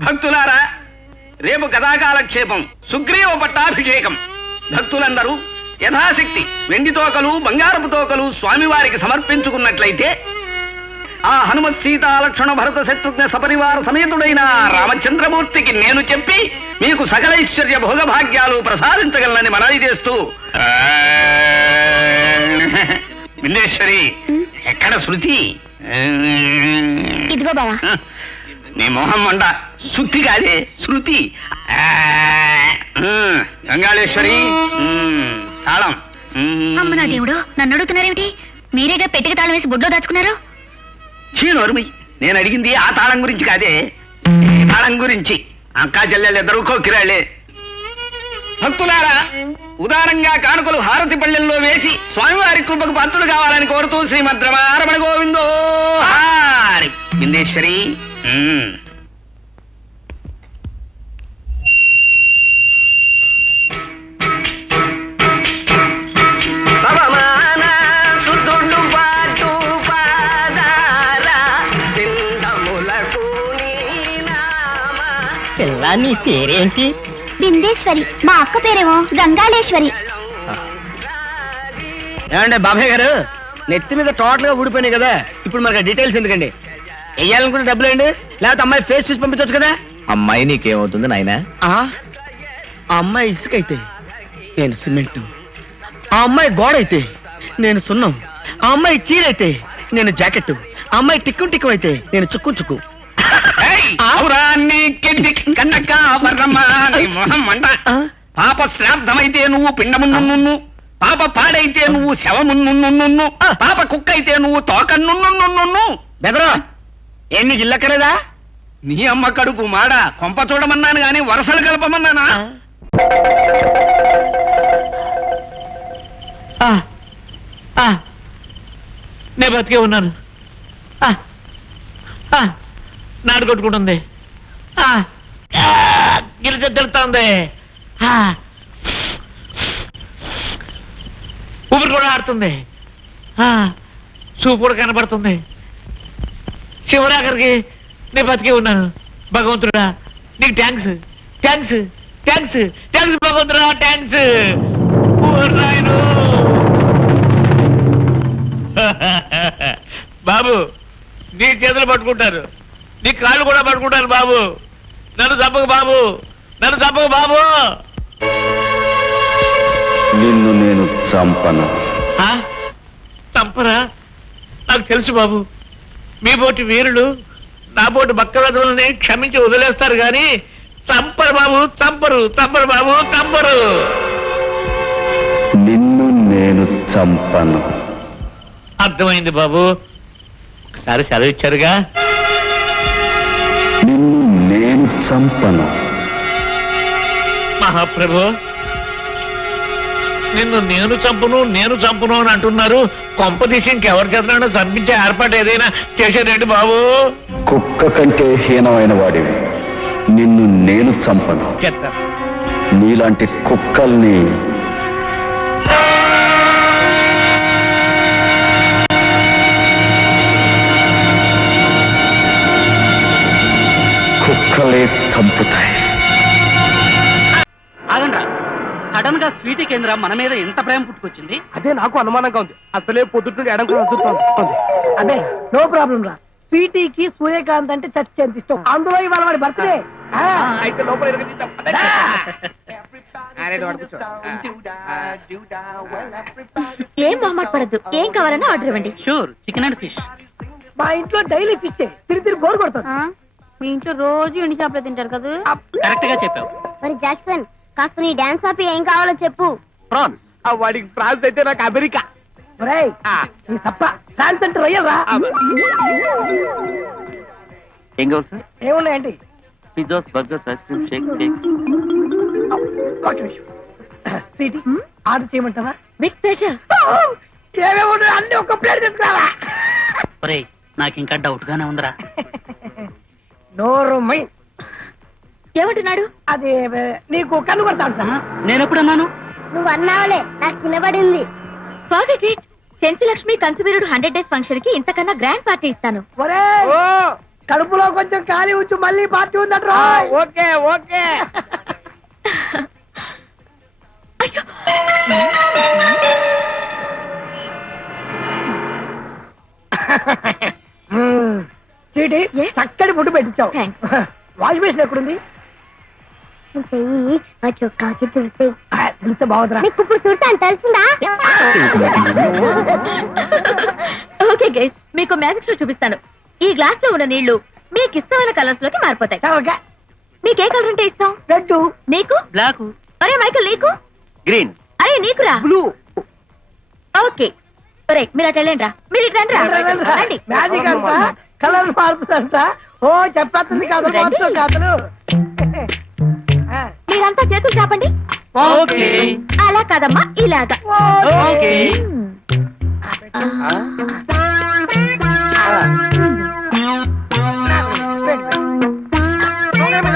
భక్తులారా, రేపు కథాకాలక్షేపం సుగ్రీవ పట్టాభిషేకం. భక్తులందరూ యథాశక్తి వెండి తోకలు, బంగారపు తోకలు స్వామివారికి సమర్పించుకున్నట్లయితే ఆ హనుమత్ సీతా లక్ష్మణ భరత శత్రుఘ్న సపరివార సమేతుడైన రామచంద్రమూర్తికి నేను చెప్పి మీకు సకలైశ్వర్య భోగభాగ్యాలు ప్రసాదించగలనని మనవి చేస్తూ, విందేశ్వరి ఎక్కడ శృతి? ఇదిగో బావా. నీ మొహం మండ, శృతి కాదే శృతి. గంగాళేశ్వరి తాళం. అమ్మ నా దేవుడు, నన్ను అడుగుతున్నారేమిటి? మీరేగా పెట్టికి తాళం వేసి బొడ్లో దాచుకున్నారు. చీనోర్మి, నేను అడిగింది ఆ తాళం గురించి కాదే, తాళం గురించి. అక్కా చెల్లెళ్ళిద్దరూ కోకిరాళ్లే. భక్తులారా, ఉదారంగా కానుకలు హారతి పళ్ళెల్లో వేసి స్వామివారి కృపకు పాత్రుడు కావాలని కోరుతూ శ్రీమద్ రమణ గోవిందో హారి. విందేశ్వరి నీ పేరేంటి? బిందేశ్వరి. మా అక్క పేరేమో గంగాళేశ్వరి. ఏమంటే బాబాయ్ గారు, నెత్తి మీద టోటల్ గా ఊడిపోయినాయి కదా, ఇప్పుడు మనకి డీటెయిల్స్ ఎందుకండి? వెయ్యాలనుకుంటే డబ్బులు అండి, లేకపోతే అమ్మాయి ఫేస్ చూసి పంపించవచ్చు కదా. అమ్మాయి నీకేమవుతుంది నాయనా? ఆ అమ్మాయి ఇసుక అయితే నేను సిమెంట్, ఆ అమ్మాయి గోడ అయితే నేను సున్నం, ఆ అమ్మాయి చీరైతే నేను జాకెట్, ఆ అమ్మాయి టిక్కు టిక్కు అయితే నేను చుక్కు చుక్కు. పాప శ్రాద్ధమైతే నువ్వు పిండమున్ను, పాప పాడైతే నువ్వు శవమున్ను, పాప కుక్క అయితే నువ్వు తోకన్ను. బెదరా ఎన్ని గిల్లక్కలేదా? నీ అమ్మ కడుపు మాడ. కొంప చూడమన్నాను గాని వరసలు కలపమన్నానా? నేను బతికే ఉన్నాను. నాడు కొట్టుకుంటుంది, గిలిచ తిడుతోంది, ఊపిరి కూడా ఆడుతుంది, చూపు కూడా కనబడుతుంది. శివరాకరికి నేను బతికే ఉన్నాను. భగవంతుడా నీకు థ్యాంక్స్, థ్యాంక్స్, థ్యాంక్స్, థ్యాంక్స్ భగవంతుడా, థ్యాంక్స్. బాబు నీ చేతులు పట్టుకుంటారు, నీ కాళ్ళు కూడా పట్టుకుంటారు బాబు. నన్ను చంపకు బాబు, నన్ను చంపకు బాబు. నిన్ను నేను చంపను. చంపరా? నాకు తెలుసు బాబు, మీ బోటి వీరులు నా బోటి భక్తవ్రతులని క్షమించి వదిలేస్తారు గాని చంపరు బాబు, చంపరు, చంపరు బాబు, చంపరు. నిన్ను నేను చంపను. అర్థమైంది బాబు, ఒకసారి సెలవు ఇచ్చారుగా. నిన్ను నేను చంపను. మహాప్రభు, నిన్ను నేను చంపును, నేను చంపును అని అంటున్నారు. కొంపదీసి ఇంకెవరి చేతనైనా చంపించే ఏర్పాటు ఏదైనా చేశారండి బాబు? కుక్క కంటే హీనమైన వాడివి. నిన్ను నేను చంపను. చెప్తాను. నీలాంటి కుక్కల్ని కుక్కలే చంపుతాయి. ఆగండ్రా, సడన్ గా స్వీటీ కేంద్రం మన మీద ఎంత ప్రేమ పుట్టుకొచ్చింది? అదే నాకు అనుమానంగా ఉంది. అసలే పొద్దున్న ఎడం కూడా అదురుతోంది. అదే నో ప్రాబ్లం రా. స్వీటీకి సూర్యకాంత్ అంటే చచ్చేంత ఇష్టం. అందులో ఇవాళ వాడి బర్త్డే. అయితే లోపల ఏం మొహమాట పడద్దు, ఏం కావాలన్నా ఆర్డర్ ఇవ్వండి. Sure, chicken and fish. మా ఇంట్లో డైలీ ఫిష్ తిరిగి బోర్ కొడుతుంది. మీ ఇంట్లో రోజు ఎండి చేపలు తింటారు కదా. కరెక్ట్ గా చెప్పావు. మరి జాక్సన్, కాస్త నీ డాన్స్ ఆపి ఏం కావాలో చెప్పు. ప్రాన్స్. వాడికి ఫ్రాన్స్ అయితే నాకు అమెరికా. నీ తప్ప ఫ్రాన్స్ అంటే రొయ్యలు రా. ఏం కావాలి సార్? ఏమున్నాయండి? Pizzas, burgers, ice cream, shakes, cakes. Sweetie order చేయమంటావా? Big pressure. ఏమేమి అన్ని ఒక ప్లేట్ తీసుకురావా? నాకు ఇంకా డౌట్ గానే ఉందిరా. నోరు మై. ఏమంటున్నాడు? అది నీకు కన్ను కొడతా. నేను ఎప్పుడన్నాను? నువ్వు అన్నావులే, నాకు వినబడింది. Forget it. Chenchu Lakshmi కంచువీరుడు 100 days function కి ఇంతకన్నా గ్రాండ్ పార్టీ ఇస్తాను. కడుపులో కొంచెం ఖాళీ ఉంచు, మళ్ళీ పార్టీ ఉందట్రా. Okay okay. చీటి చక్కటి ఫుడ్ పెట్టించావు. Thanks. వాష్ బేసిన్ ఎక్కడుంది? చెయ్యి మా చొక్కాకి తుడితే తెలిస్తే బాగుందిరా. నీకు ఇప్పుడు తుడతాను తెలిసిందా? ఓకే గైస్, మీకు మ్యాజిక్ షో చూపిస్తాను. ఈ గ్లాస్ లో ఉన్న నీళ్లు మీకు ఇష్టమైన కలర్స్ లోకి మారిపోతాయి. చవక నీకే కలర్ అంటే ఇష్టం? రెడ్, నీకు? బ్లాక్, అరే మైకల్ నీకు? గ్రీన్, అరే నీకురా? బ్లూ. ఓకే ఒరే మీరు అటు వెళ్ళండి రా, మీరు ఇటు రండి రా. రండి. మ్యాజిక్ అంతా కలర్ మారుతుందంట. ఓ చెప్పేస్తుంది కథలు రండి. మారుతూ కథలు. మీరంతా చేతులు చాపండి. ఓకే అలా కాదమ్మా, ఇలాగా. ఓకే.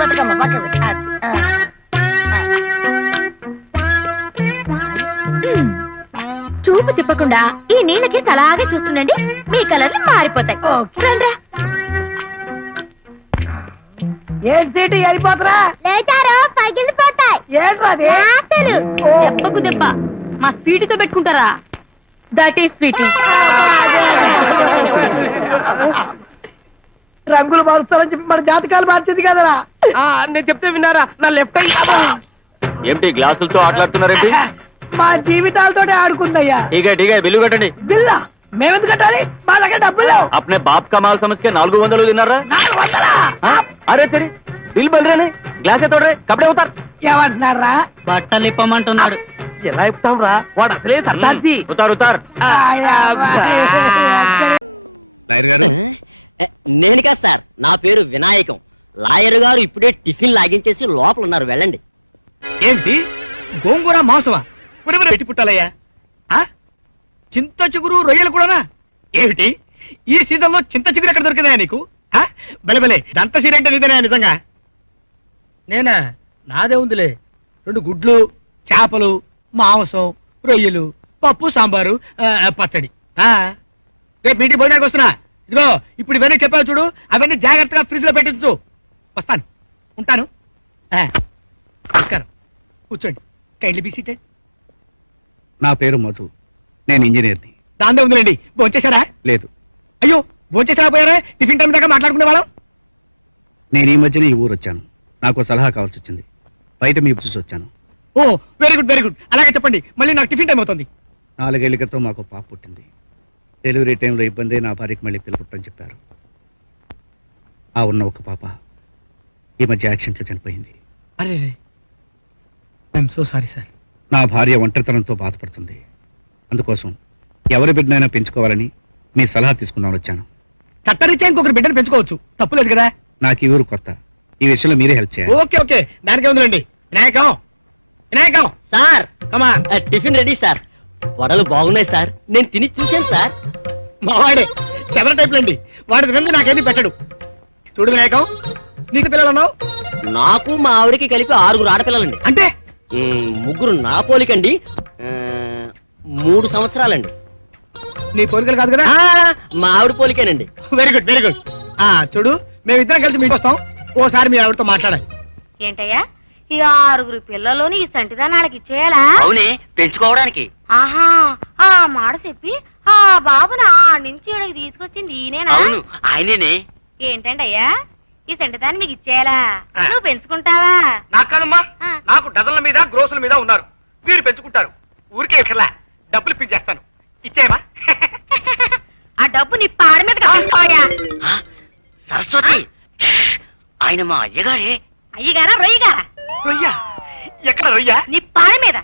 పెట్టకమ్మా పక్క పెట్టు. చూపు తిప్పకుండా ఈ నీళ్ళకి అలాగే చూస్తుండండి, మీ కలర్లు మారిపోతాయి. ఓకే. రండి రా. ఏం సీటు అయిపోతురా? లేచారు పగిలిపోతాయి. ఏంట్రా అది? ఆటలు. దెబ్బకు దెబ్బ మా స్వీటీతో పెట్టుకుంటారా? That is sweetie. రంగులు మారుస్తారని చెప్పి మన జాతకాలు మార్చింది కదరా. నేను చెప్తే విన్నారా? నా లెఫ్ట్ అయ్యి ఏమిటి గ్లాసులతో ఆటలాడుతున్నారేంటి? మా జీవితాలతోనే ఆడుకుందయ్యా. ఠీకే బిల్లు కట్టండి. బిల్లా మేమెందుకు కట్టాలి? మా దగ్గర డబ్బులు లేవు. अपने बाप का माल समझ के 400 తిన్నారా? 400? अरे तेरी बिल बल रहे नहीं, ग्लास तोड़ रहे, कपड़े उतार. ఏమంటున్నారా? బట్టలు ఇప్పమంటున్నాడు. ఎలా ఇప్పుతాం రా? వాడు అసలే సర్దార్జీ. उतार उतार. లాయర్ గారు, నేను కాదు సార్, నా పేరు వినాయకం. లాయర్ గారు ఇప్పుడే టిఫిన్ లాగించేసి లోపల ఉన్నారు, వెళ్ళండి. ఏమిటి గోంగూర మాంసమా? పెట్టి పుట్టాలయ్యా. చింత చిగురు రొయ్యలు కూడానా? ఏమిటి ఈ సీజన్లో చింత చిగురు ఎక్కడ దొరికిందా నీకు? బలే దంత సీరంటే నిజనే నిజంగా. నేనా? నాదే ఉందిలే. 2 గుడ్లు, చేపలు, మాంసం, రొయ్యలు, పప్పు, సాంబారు, పచ్చడి. రేపు ఇంటికి భోజనానికి వస్తున్నా. ఇదిగో ఇప్పుడు ఇవన్నీ చెప్పావు చూడు, అవన్నీ జాగ్రత్తగా ఫ్రిడ్జ్ లో పెట్టించు. వస్తాను, ఉంటాను. నమస్కారం, కూర్చోండి. Kindly be seated. నా పేరు మధు, నేను ఇంజనీర్ని. దాందే ఉందిలేండి. భోంచేశారా? లేదు. అయ్యో భోంచేసారా పోయారా? టిఫిన్ టైం దాకా మాట్లాడుకునే వాళ్ళం. నేను ఈ మధ్యన ఈ ఊరు వచ్చాను. నాకు సలహా కావాల్సి వచ్చింది. బయట మీ చూసి వచ్చాను. ఓ వెరీ గుడ్ వెరీ గుడ్. అలాగే చెప్పండి, మళ్ళీ నాకు టిఫిన్ టైం అవుతుంది. 4 ఏళ్ల క్రితం మాకు పాప పుట్టింది. డెలివరీ టైంలో ఇబ్బంది, నా భార్యకి మళ్ళీ పిల్ల పుట్టని చెప్పారు. ఆ ఉన్న ఒక పాప ఈ మధ్య యాక్సిడెంట్లో చనిపోయింది. అరే ఐఎమ్ సో సారీ సార్. నా భార్య ఒంటరితనంతో బాధపడుతుంది. అందుకోసం ఎవరి బిడ్డనైనా పెంచుకోవాలని మీ సలహా తీసుకుందామని వచ్చాను. చట్టరీత్యా ఇంకొకరి బిడ్డను పెంచుకోవచ్చు, తప్పులేదు కదా. నాకు ఈ ఊరు కొత్త, ఈ విషయంలో మీరే హెల్ప్ చేయాలి. ఓకే ఓకే, దానికే ఉందండి. వినాయకం వినాయకం సార్ కమా. Tiffin ready sir. వడలు బాగున్నాయి సార్, నేను తిని చూశాను సార్. మావాడే చెవర టైప్లండి. వాడి తినంది నాకేది పెట్టడు. చూడు వినాయకం, నీకు పిల్లలు అన్నావు? నాకు మా ఆవిడకి కలిపి 6 ఆడపిల్లలండి. అంటే 3 నా పోలికండి, 3 సంవత్సరాలండి. నీ పోలికలు కాదు కదా? మా ఆవిడ పోలికేనండి. Very good very good. చూడు, మేమిద్దరం కలిసి మీకు వస్తాం. ఓసారి మీ ఆవిడతో మాట్లాడాలి. ఏంటయ్యా ఈ 6 పిల్లలోని ఈ సంటిదాన్ని వాళ్ళకి ఇచ్చేయాలా? అవునే, పెంచుకోవడానికి. ఆహా, ఆ మాట చెప్పి ఆ బాబుని ఆ నుంచి ఇక్కడికి తీసుకొచ్చింది ఈయనేనా? అవును, ఆయనేనే. ఏంటండి అయ్యా ఈ సంటిదాన్ని మీకు ఇచ్చేయాలా? నువ్వు పెంచుకుంటావా? నాకు కాదమ్మా, ఆ. నాకు డజన్ల మీద గ్రోసుల మీద ఉన్నారు. వీరు పెంచుకుంటారు. ఊరికే ఇట్లా డబ్బులు ఇప్పించేస్తాను. ఇచ్చేయమా? ఆ డబ్బు నీ పాడి మీద కట్టించుకోయా. సరస్వతి, ఆయన మా అయ్యగారే. అయ్యగారా రొయ్యగారా? రొయ్య ఎక్కడ? రొయ్య నీ పాడి మీద.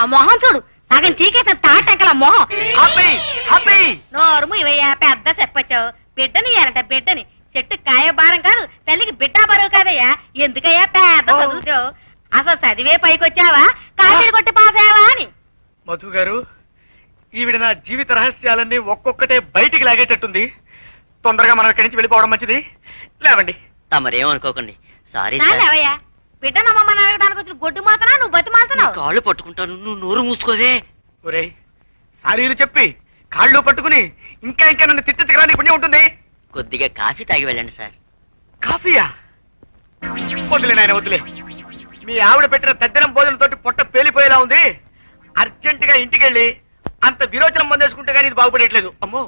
ఆ మొహం చూడు, సగం చీకేసిన తాటంకల మొహం. ఆపేయ్, ఆపేయ్. నోరుము ఇవయ్యా, పెద్ద చెప్పొచ్చావు. బిడ్డని ఇయ్యాలట, బిడ్డని. చెట్టు కాయ భారం కాదు, తల్లికి బిడ్డ బరువు కాదయ్యా. ఎందుకయ్యా పెద్ద చదువుతావు? అసలు చదివే పైకొచ్చావా, కాయలు కొట్టి పాసావా అని? మధు గారు, ఈవిడ నా జీవిత రహస్యాలన్నీ ఒక్కొక్కటే బయటికి లాగేటట్టుంది. తొందరగా మనం ఇక్కడి నుంచి వెళ్ళిపోవడం మంచిది. లేవండి. తమరేమనుకోకండి. Sorry sir. నాన్నవయ్యా, బిడ్డ నమ్మని అడగడానికి వచ్చిన గొడ్డు మాత్రం నువ్వు బతి మాత్రం. కాళ్ళు పట్టుకుంటాను, నువ్వు నోరు మూసుకోవే. ఒరేయ్, సారీలు చెప్పి కాళ్ళు పట్టుకుని ఇంకా ఇంకా నన్ను తిట్టించగలని పుణ్యం ఉంటుంది. కొద్దిగా కాఫీ తాగి వెళ్ళండి సార్. కాఫీయా? వదిలే నాయన వదిలే. మీ ఆవిడ పెట్టిన తద్దినం భోజనంతోటి పొట్ట పేలిపోయేలా ఉంది. అర్జెంటుగా ఇంటికెళ్ళి అంత విరోచనం మందేసుకుంటే కానీ ఇది బాగుపడేట్లేదు. అమ్మో